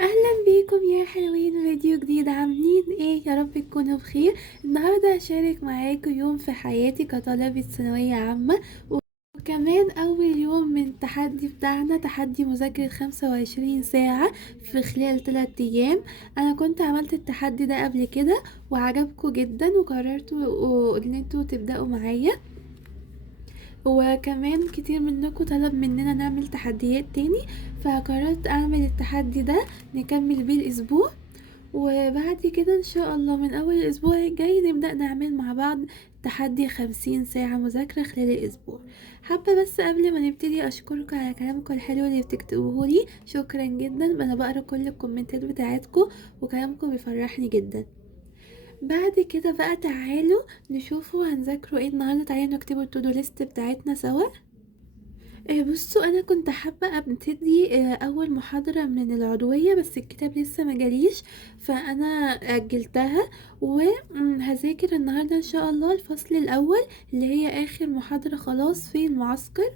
اهلا بيكم يا حلوين، فيديو جديد. عاملين ايه؟ يا رب تكونوا بخير. النهارده هشارك معاكم يوم في حياتي كطالبة ثانوية عامة، وكمان اول يوم من التحدي بتاعنا، تحدي مذاكرة 25 ساعة في خلال 3 ايام. انا كنت عملت التحدي ده قبل كده وعجبكم جدا، وقررتوا ان انتوا تبدأوا معايا. وكمان كتير منكم طلب مننا نعمل تحديات تاني، فقررت اعمل التحدي ده نكمل بيه الاسبوع. وبعد كده ان شاء الله من اول الاسبوع الجاي نبدأ نعمل مع بعض تحدي 50 ساعة مذاكرة خلال الاسبوع. حابة بس قبل ما نبتدي اشكركم على كلامكم الحلو اللي بتكتبوهولي، شكرا جدا. انا بقرا كل الكومنتات بتاعتكم وكلامكم بيفرحني جدا. بعد كده بقى تعالوا نشوفوا هنذاكروا ايه النهارده. تعالوا نكتبوا التودو ليست بتاعتنا سوا. بصوا، انا كنت حابة ابتدي اول محاضرة من العضوية، بس الكتاب لسه ما جاليش فانا اجلتها. وهذاكر النهاردة ان شاء الله الفصل الاول اللي هي اخر محاضرة خلاص في المعسكر.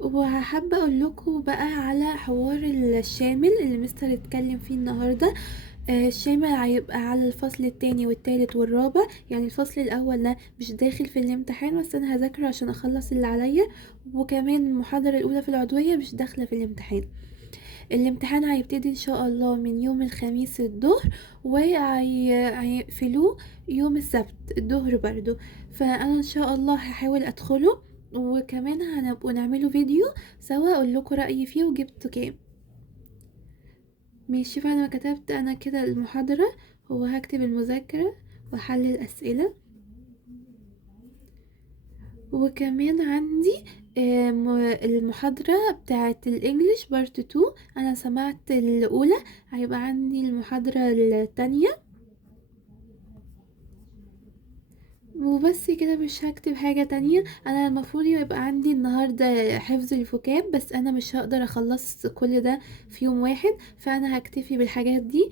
وحابة اقول لكم بقى على حوار الشامل اللي مستر اتكلم فيه النهاردة. الشامل هيبقى على الفصل التاني والتالت والرابع. يعني الفصل الاول ده مش داخل في الامتحان، بس انا هذاكره عشان اخلص اللي عليا. وكمان المحاضرة الاولى في العضوية مش داخلة في الامتحان. الامتحان هيبتدي ان شاء الله من يوم الخميس الظهر، وهيقفلوه يوم السبت الظهر برضو. فانا ان شاء الله هحاول ادخله، وكمان هنبقوا نعمله فيديو سوا اقول لكم رأيي فيه وجبته كام. ماشي، بعد ما كتبت انا كده المحاضرة، هو هكتب المذاكرة وحل الأسئلة. وكمان عندي المحاضرة بتاعة الانجليش بارت 2. انا سمعت الاولى، هيبقى عندي المحاضرة التانية. وبس كده، مش هكتب حاجة تانية. انا المفروض يبقى عندي النهاردة حفظ الفوكاب، بس انا مش هقدر اخلص كل ده في يوم واحد، فانا هكتفي بالحاجات دي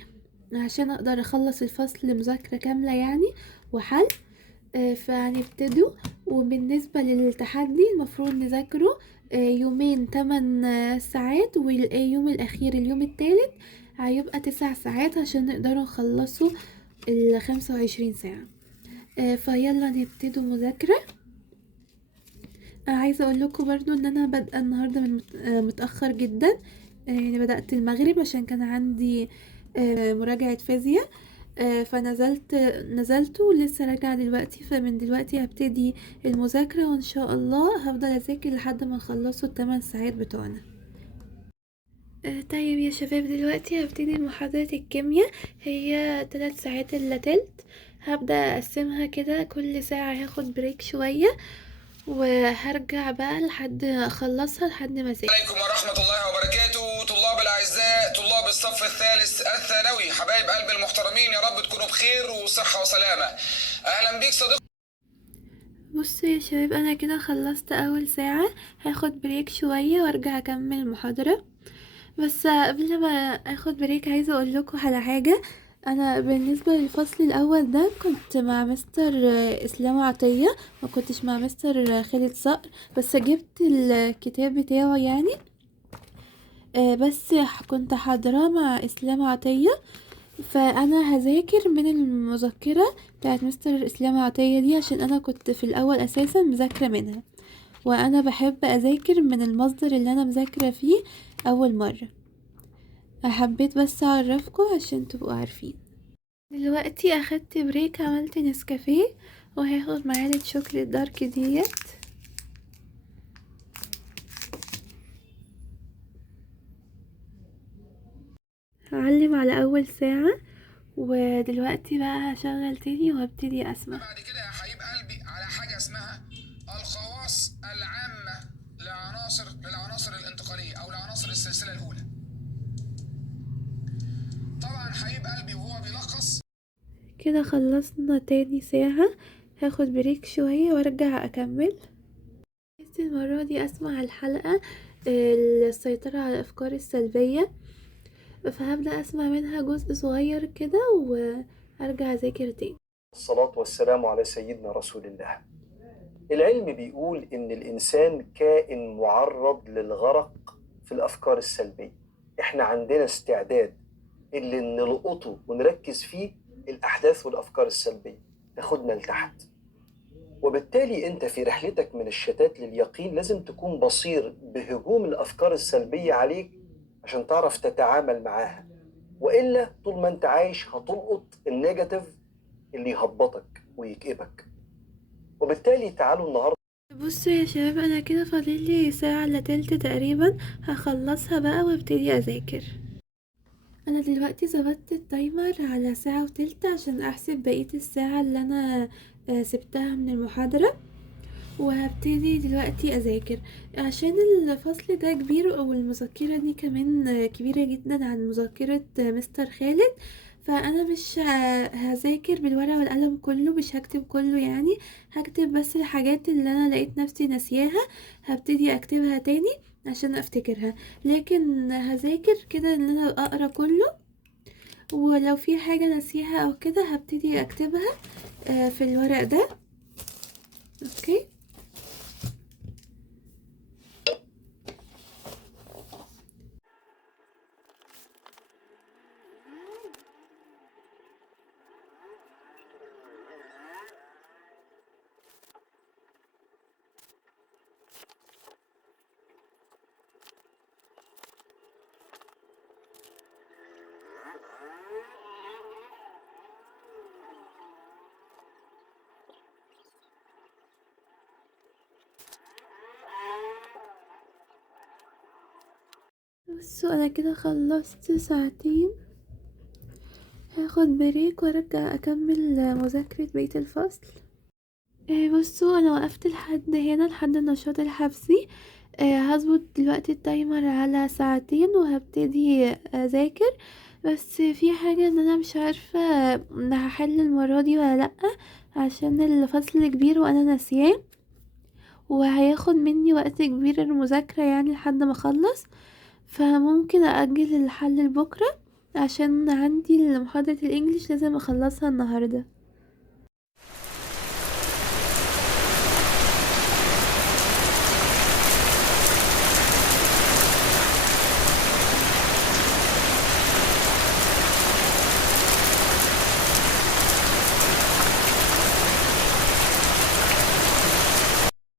عشان اقدر اخلص الفصل مذاكرة كاملة يعني وحل. فهنبتدوا. وبالنسبة للتحدي المفروض نذاكره يومين 8 ساعات، واليوم الأخير اليوم الثالث هيبقى 9 ساعات عشان نقدروا نخلصوا 25 ساعة. فيلا نبتدوا مذاكرة. عايزة اقول لكم برضو ان انا بادئه النهارده من متأخر جدا. يعني بدأت المغرب عشان كان عندي مراجعة فيزياء. نزلت ولسه راجعة دلوقتي، فمن دلوقتي هبتدي المذاكرة، وان شاء الله هفضل اذاكر لحد ما نخلصوا ال8 ساعات بتوعنا. طيب يا شباب، دلوقتي هبتدي محاضرة الكيمياء. هي 3 ساعات الا تلت. هبدأ اقسمها كده، كل ساعة هاخد بريك شوية وهرجع بقى لحد اخلصها لحد ما اذاكر. عليكم ورحمة الله وبركاته. طلاب الأعزاء، طلاب الصف الثالث الثانوي، حبايب قلب المحترمين، يا رب تكونوا بخير وصحة وسلامة. أهلا بيك صديق. بصوا يا شباب، انا كده خلصت اول ساعة. هاخد بريك شوية وارجع اكمل المحاضرة. بس قبل ما اخد بريك عايزة اقول لكم على حاجة. انا بالنسبة للفصل الاول ده كنت مع مستر اسلام عطية، ما كنتش مع مستر خالد صقر، بس جبت الكتاب بتاعه يعني. بس كنت حاضراه مع اسلام عطية. فانا هذاكر من المذكرة بتاعت مستر اسلام عطية دي، عشان انا كنت في الاول اساسا مذاكرة منها، وانا بحب اذاكر من المصدر اللي انا مذاكرة فيه اول مرة. حبيت بس اعرفكم عشان تبقوا عارفين. دلوقتي اخدت بريك، عملت نسكافيه وهاخد معالق شوكليت دارك ديت. هعلم على اول ساعة، ودلوقتي بقى هشغل تاني وهبتدي اسمع. بعد كده يا حبيب قلبي على حاجة اسمها الخواص العامة للعناصر الانتقالية أو لعناصر السلسلة الأولى. طبعا حبيب قلبي وهو بيلخص. كده خلصنا تاني ساعة. هاخد بريك شوية وارجع اكمل. بس المرة دي اسمع الحلقة السيطرة على الافكار السلبية، فهبدأ اسمع منها جزء صغير كده وارجع اذاكر تاني. الصلاة والسلام على سيدنا رسول الله. العلم بيقول إن الإنسان كائن معرض للغرق في الأفكار السلبية. إحنا عندنا استعداد اللي نلقطه ونركز فيه الأحداث والأفكار السلبية تاخدنا لتحت. وبالتالي أنت في رحلتك من الشتات لليقين لازم تكون بصير بهجوم الأفكار السلبية عليك عشان تعرف تتعامل معاها، وإلا طول ما أنت عايش هتلقط النيجاتيف اللي يهبطك ويكئبك. وبالتالي تعالوا النهاردة. بصوا يا شباب، انا كده فاضلي ساعة الا تلت تقريبا هخلصها بقى وابتدي اذاكر. انا دلوقتي ظبطت التايمر على ساعة وتلت عشان احسب بقية الساعة اللي انا سبتها من المحاضرة، وهبتدي دلوقتي اذاكر عشان الفصل ده كبير والمذكرة دي كمان كبيرة جدا عن مذكرة مستر خالد. فانا مش هذاكر بالورقة والقلم كله، مش هكتب كله يعني، هكتب بس الحاجات اللي انا لقيت نفسي ناسياها هبتدي اكتبها تاني عشان افتكرها. لكن هذاكر كده ان انا اقرا كله، ولو في حاجة ناسيها او كده هبتدي اكتبها في الورق ده. اوكي. بصوا انا كده خلصت ساعتين، هاخد بريك وارجع اكمل مذاكرة بقية الفصل. بصوا انا وقفت لحد هنا لحد النشاط الحفظي. هظبط دلوقتي التايمر على ساعتين وهبتدي اذاكر. بس في حاجة ان انا مش عارفة ان هحل المرة دي ولا لأ، عشان الفصل كبير وانا ناسياه وهياخد مني وقت كبير المذاكرة يعني لحد ما اخلص. فممكن اجل الحل لبكرة عشان عندي محاضرة الانجليش لازم اخلصها النهاردة.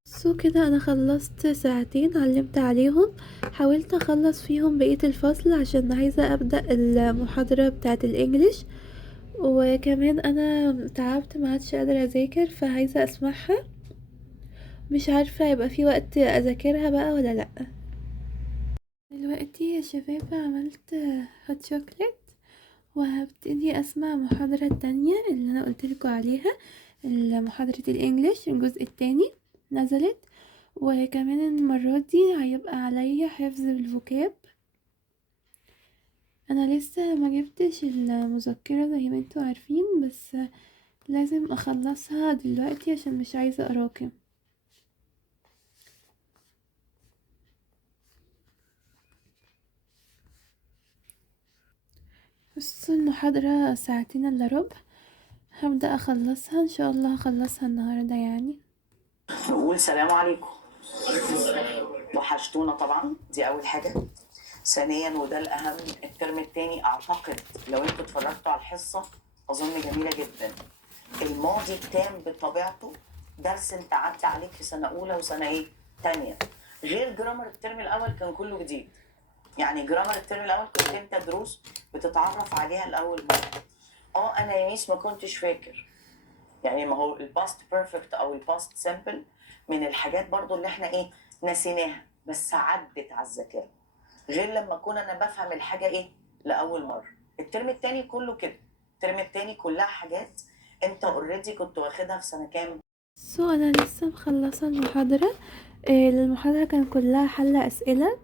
بصوا كده انا خلصت ساعتين علمت عليهم، حاولت اخلص فيهم بقية الفصل عشان عايزة ابدأ المحاضرة بتاعة الانجليش. وكمان انا تعبت ما عادش قادرة اذاكر فعايزة اسمعها، مش عارفة يبقى في وقت اذاكرها بقى ولا لا. دلوقتي يا شباب عملت هوت شوكليت وهبتدي اسمع محاضرة تانية اللي انا قلتلكوا عليها، محاضرة الانجليش الجزء التاني نزلت. وكمان المرة دي هيبقى عليا حفظ الفوكاب. انا لسه ما جبتش المذكرة زي ما انتوا عارفين، بس لازم اخلصها دلوقتي عشان مش عايزة اراكم. بس المحاضرة ساعتين الا ربع، هبدأ اخلصها ان شاء الله، هخلصها النهاردة يعني. نقول سلام عليكم. وحشتونا طبعا، دي اول حاجه. ثانيا وده الاهم، الترم التاني اعتقد لو انتوا اتفرجتوا على الحصه اظن جميله جدا. الماضي التام بطبيعته درس انت عدت عليك في سنه اولى وسنه ايه تانية، غير جرامر الترم الاول كان كله جديد. يعني جرامر الترم الاول كنت انت دروس بتتعرف عليها لاول مره. انا يا ميس ما كنتش فاكر، يعني ما هو الباست بيرفكت او الباست سيمبل من الحاجات برضو اللي احنا ايه نسيناها بس عدت على الذاكره، غير لما اكون انا بفهم الحاجه ايه لاول مره. الترم التاني كله كده، الترم التاني كلها حاجات انت اوريدي كنت واخدها في سنه كام. انا لسه مخلصة المحاضرة. المحاضرة كان كلها حل اسئلة،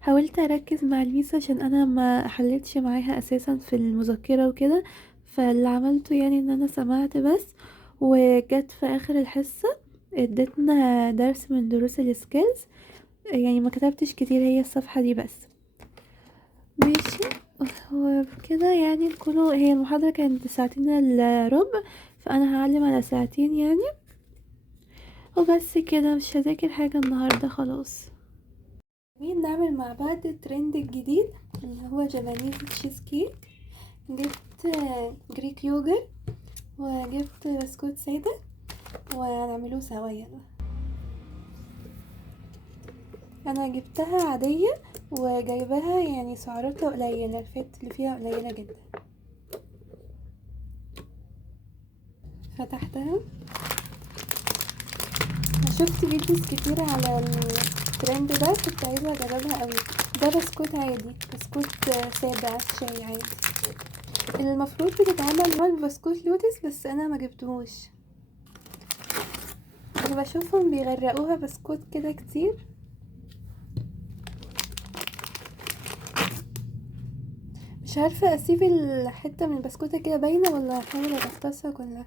حاولت اركز مع الميس عشان انا ما حلتش معاها اساسا في المذكرة وكده، فاللي عملته يعني ان انا سمعت بس. وجت في اخر الحصة ادتنا درس من دروس السكيلز، يعني ما كتبتش كتير، هي الصفحة دي بس. ماشي. وكده يعني كله، هي المحاضرة كانت ساعتين الا ربع، فانا هعلم على ساعتين يعني. وبس كده، مش هذاكر حاجة النهاردة خلاص. مين نعمل مع بعض الترند الجديد اللي هو جابانيز تشيز كيك. جبت جريك يوجر وجبت بسكوت سادة وهنعمله سوا يلا. انا جبتها عادية وجايباها يعني سعراتها قليلة، الفات اللي فيها قليلة جدا. فتحتها، شفت فيديوز كتير على الترند ده، كنت عايزة اجربها قوي. ده بسكوت عادي، بسكوت سادة شاي عادي. المفروض بتتعمل هو البسكوت لوتس، بس انا ما جبتهوش. انا بشوفهم بيغرقوها بسكوت كده كتير. مش عارفة اسيب الحتة من البسكوتة كده باينة ولا احاول اغطسها كلها.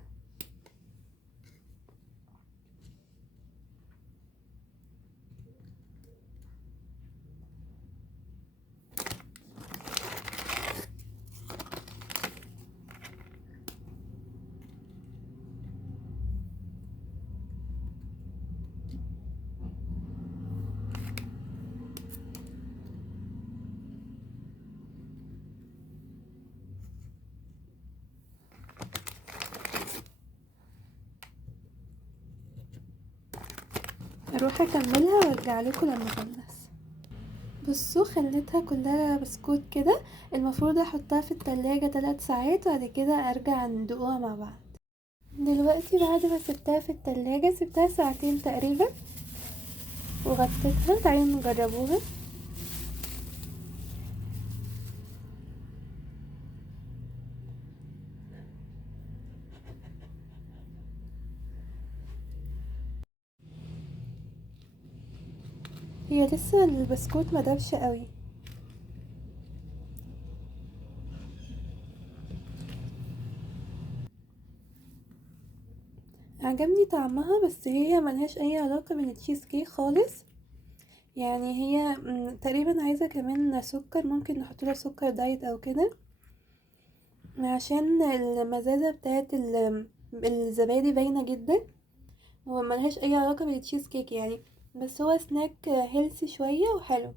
اروح اكملها وارجع لكم لما اخلص. بصوا خليتها كلها بسكوت كده، المفروض احطها في التلاجة 3 ساعات وبعد كده ارجع ندوقها مع بعض. دلوقتي بعد ما سبتها في التلاجة، سبتها ساعتين تقريبا وغطيتها. تعالوا نجربوها. هي لسه البسكوت مدبش قوي. عجبني طعمها، بس هي ملهاش اي علاقة بالتشيز كيك خالص. يعني هي تقريبا عايزة كمان سكر، ممكن نحطلها سكر دايت او كده، عشان المزازة بتاعت الزبادي باينة جدا، وملهاش اي علاقة بالتشيز كيك يعني. بس هو سناك هيلثي شوية وحلو.